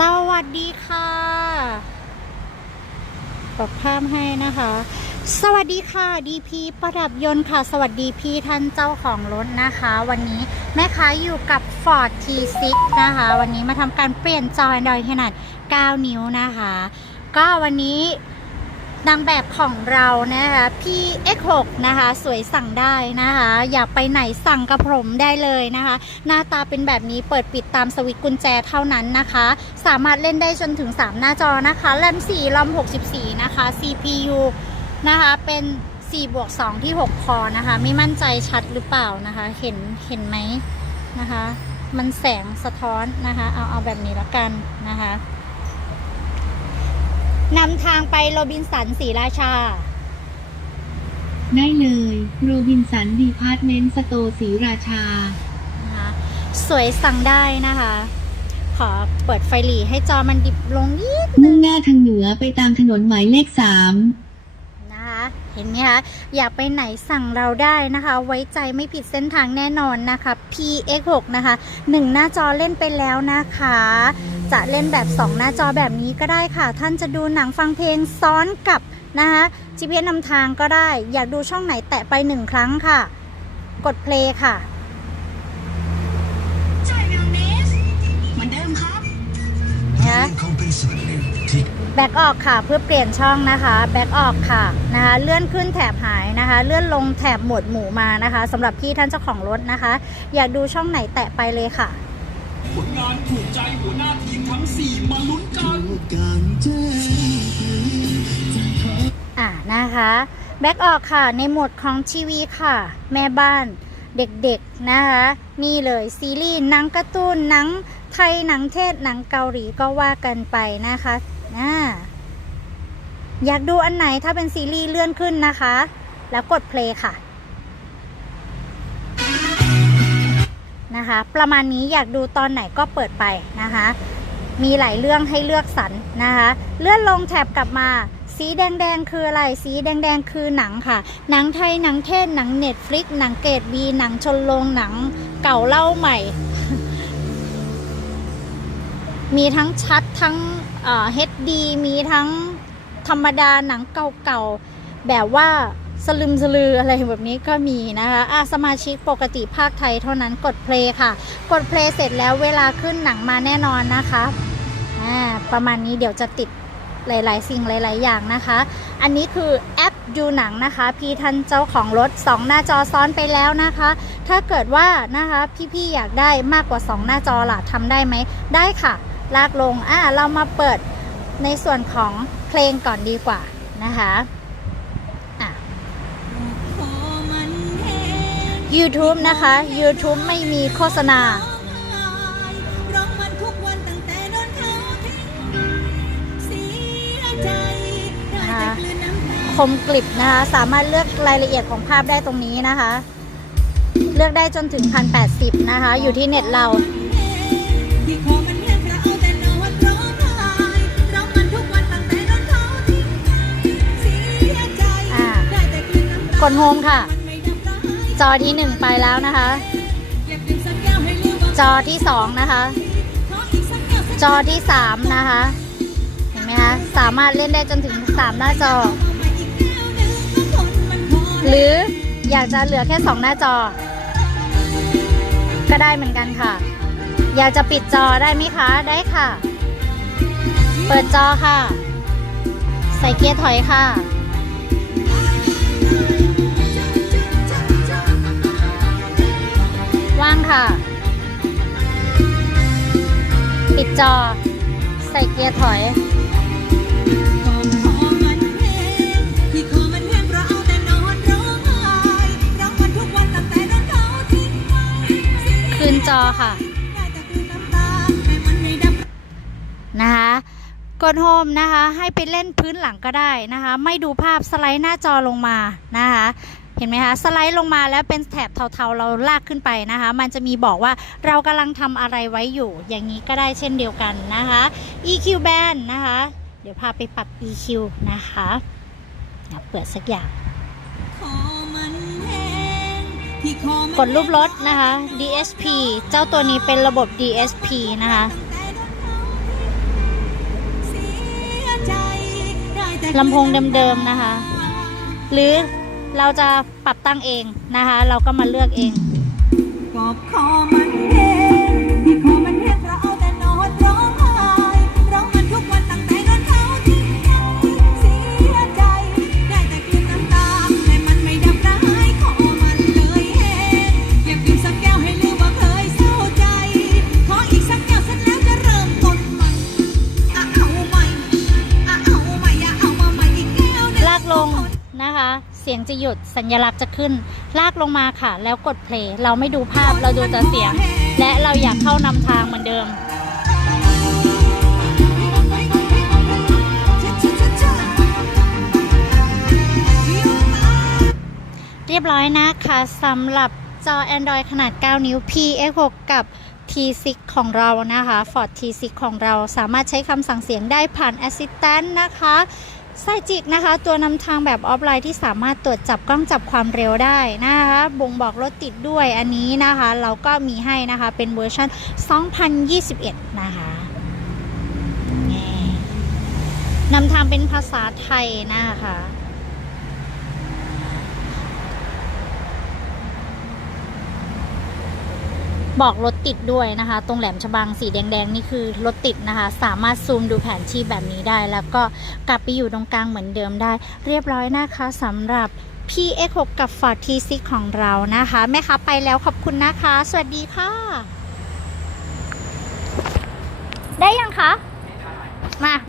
สวัสดีค่ะปรับภาพให้นะคะ สวัสดีค่ะดีพีประดับยนต์ค่ะ สวัสดีพี่ท่านเจ้าของรถนะคะ วันนี้แม่ค้าอยู่กับ Ford T6 นะคะ วันนี้มาทำการเปลี่ยนจอยดอยขนาด 9 นิ้วนะคะ ก็วันนี้ นางแบบของเรานะคะ PX6 นะคะ สวยสั่งได้นะคะ อยากไปไหนสั่งกระผมได้เลยนะคะ หน้าตาเป็นแบบนี้เปิดปิดตามสวิตช์กุญแจเท่านั้นนะคะ สามารถเล่นได้จนถึง 3 หน้าจอนะคะแรม4รอม64 นะคะ CPU นะคะเป็น4บวก2ที่ 6 คอนะคะ ไม่มั่นใจชัดหรือเปล่านะคะ เห็นเห็นไหมนะคะ มันแสงสะท้อนนะคะ เอาเอาแบบนี้แล้วกันนะคะ นำทางไปโรบินสันศรีราชา ได้เลยโรบินสันดีพาร์ตเมนต์สโตร์ศรีราชา นะคะสวยสั่งได้นะคะ ขอเปิดไฟหลีให้จอมันดิบลงนิดนึมุ่งงหน้าทางเหนือไปตามถนนหมายเลขสามนะคะเห็นไหมคะอยากไปไหนสั่งเราได้นะคะ ไว้ใจไม่ผิดเส้นทางแน่นอนนะคะ PX6 นะคะหนึ่งหน้าจอเล่นไปแล้วนะคะ จะเล่นแบบ 2 หน้าจอแบบนี้ก็ได้ค่ะ ท่านจะดูหนังฟังเพลงซ้อนกับนะคะ GPS นำทางก็ได้ อยากดูช่องไหนแตะไปหนึ่งครั้งค่ะ กดเพลย์ค่ะจ่ายเร็วเนสเหมือนเดิมครับ นะ แบ็กออกค่ะเพื่อเปลี่ยนช่องนะคะ แบ็กออกค่ะนะคะ เลื่อนขึ้นแถบหายนะคะ เลื่อนลงแถบหมวดหมู่มานะคะสำหรับพี่ท่านเจ้าของรถนะคะ อยากดูช่องไหนแตะไปเลยค่ะ ผลงานถูกใจหัวหน้าทีมทั้ง 4 มาลุ้นกันการเจออ่านะคะแบ็กออกค่ะในหมวดของทีวีค่ะ แม่บ้านเด็กๆนะคะ นี่เลยซีรีส์หนังการ์ตูนหนัง ไทยหนังเทศหนังเกาหลีก็ว่ากันไปนะคะอ่าอยากดูอันไหนถ้าเป็นซีรีส์เลื่อนขึ้นนะคะ แล้วกดเพลย์ค่ะ นะคะ ประมาณนี้อยากดูตอนไหนก็เปิดไปนะคะ มีหลายเรื่องให้เลือกสรรนะคะ เลื่อนลงแถบกลับมาสีแดงๆคืออะไร สีแดงๆคือหนังค่ะ หนังไทย หนังเทศ หนังเน็ตฟลิกหนังเกรดบีหนังชนโรงหนังเก่าเล่าใหม่ มีทั้งชัดทั้งเอ่อ HD มีทั้งธรรมดาหนังเก่าๆ แบบว่าสลึมสลืออะไรแบบนี้ก็มีนะคะอะสมาชิกปกติภาคไทยเท่านั้นกดเพลย์ค่ะ กดเพลย์เสร็จแล้วเวลาขึ้นหนังมาแน่นอนนะคะอ่าประมาณนี้เดี๋ยวจะติดหลาย ๆ สิ่งหลาย ๆ อย่างนะคะ อันนี้คือแอปดูหนังนะคะ พี่ทันเจ้าของรถ 2 หน้าจอซ้อนไปแล้วนะคะ ถ้าเกิดว่านะคะพี่ ๆ อยากได้มากกว่า 2 หน้าจอล่ะทำได้ไหมได้ค่ะ ลากลงอ่าเรามาเปิดในส่วนของเพลงก่อนดีกว่านะคะอะ YouTube นะคะ YouTube ไม่มีโฆษณาร้องมันทุกวันตั้งแต่โดนเขาทิ้งเสียใจได้แต่กลืนน้ำตาคมกลิบนะคะ สามารถเลือกรายละเอียดของภาพได้ตรงนี้นะคะ เลือกได้จนถึง 1080 นะคะ อยู่ที่เน็ตเรา กลืนโฮมค่ะมันไม่ดับร้ายจอที่1ไปแล้วนะคะ จอยากดื่สอที่2นะคะขออีกสักแก้วสักจอที่3นะคะ เห็นไหมคะ สามารถเล่นได้จนถึง3หน้าจอ หรืออยากจะเหลือแค่2หน้าจอ ก็ได้เหมือนกันค่ะ อยากจะปิดจอได้ไหมคะ ได้ค่ะ เปิดจอค่ะ ใส่เกียร์ถอยค่ะางค่ะ ปิดจอ ใส่เกียร์ถอยคืนจอค่ะนะคะกดโฮมนะคะให้ไปเล่นพื้นหลังก็ได้นะคะ ไม่ดูภาพสไลด์หน้าจอลงมานะคะ เห็นไหมคะสไลด์ลงมาแล้วเป็นแถบเทาๆเราลากขึ้นไปนะคะ มันจะมีบอกว่าเรากำลังทำอะไรไว้อยู่ อย่างนี้ก็ได้เช่นเดียวกันนะคะ EQ band นะคะ เดี๋ยวพาไปปรับ EQ นะคะเปิดสักอย่างกดรูปรถนะคะ DSP เจ้าตัวนี้เป็นระบบ DSP นะคะ ลำโพงเดิมๆนะคะ หรือ เราจะปรับตั้งเองนะคะ เราก็มาเลือกเอง สียงจะหยุดสัญลักษณ์จะขึ้น ลากลงมาค่ะ แล้วกดเพลย์เราไม่ดูภาพเราดูแต่เสียง และเราอยากเข้านำทางเหมือนเดิมเรียบร้อยนะคะสำหรับจอ Android ขนาด 9 นิ้ว PX6 กับ T6 ของเรานะคะ Ford T6 ของเราสามารถใช้คำสั่งเสียงได้ผ่าน Assistant นะคะ ไซจิกนะคะ ตัวนำทางแบบออฟไลน์ที่สามารถตรวจจับกล้องจับความเร็วได้นะคะ บ่งบอกรถติดด้วยอันนี้นะคะ เราก็มีให้นะคะเป็นเวอร์ชัน2021 นะคะนี่นำทางเป็นภาษาไทยนะคะ บอกรถติดด้วยนะคะ ตรงแหลมฉบังสีแดงๆนี่คือรถติดนะคะ สามารถซูมดูแผนที่แบบนี้ได้ แล้วก็กลับไปอยู่ตรงกลางเหมือนเดิมได้ เรียบร้อยนะคะสำหรับ PX6 กับ Ford T6 ของเรานะคะ แม่ค้าไปแล้วขอบคุณนะคะ สวัสดีค่ะ ได้ยังคะ มา